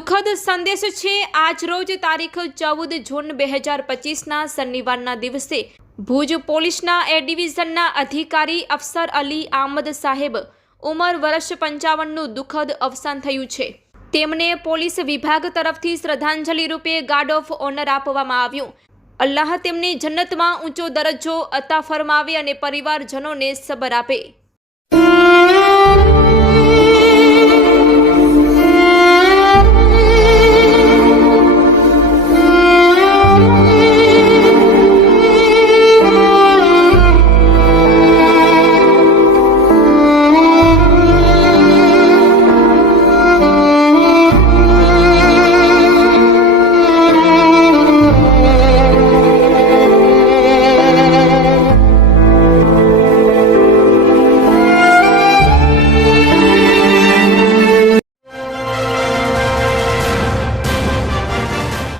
દુઃખદ સંદેશ છે। આજ રોજ તારીખ 14 જૂન 2025ના શનિવારના દિવસે ભુજ પોલીસના એ ડિવિઝનના અધિકારી અફસર અલી આમદ સાહેબ ઉંમર વર્ષ 55નું દુઃખદ અવસાન થયું છે। તેમને પોલીસ વિભાગ તરફથી શ્રદ્ધાંજલિ રૂપે ગાર્ડ ઓફ ઓનર આપવામાં આવ્યું। અલ્લાહ તેમને જન્નતમાં ઊંચો દરજ્જો અતા ફરમાવે અને પરિવારજનોને સબર આપે।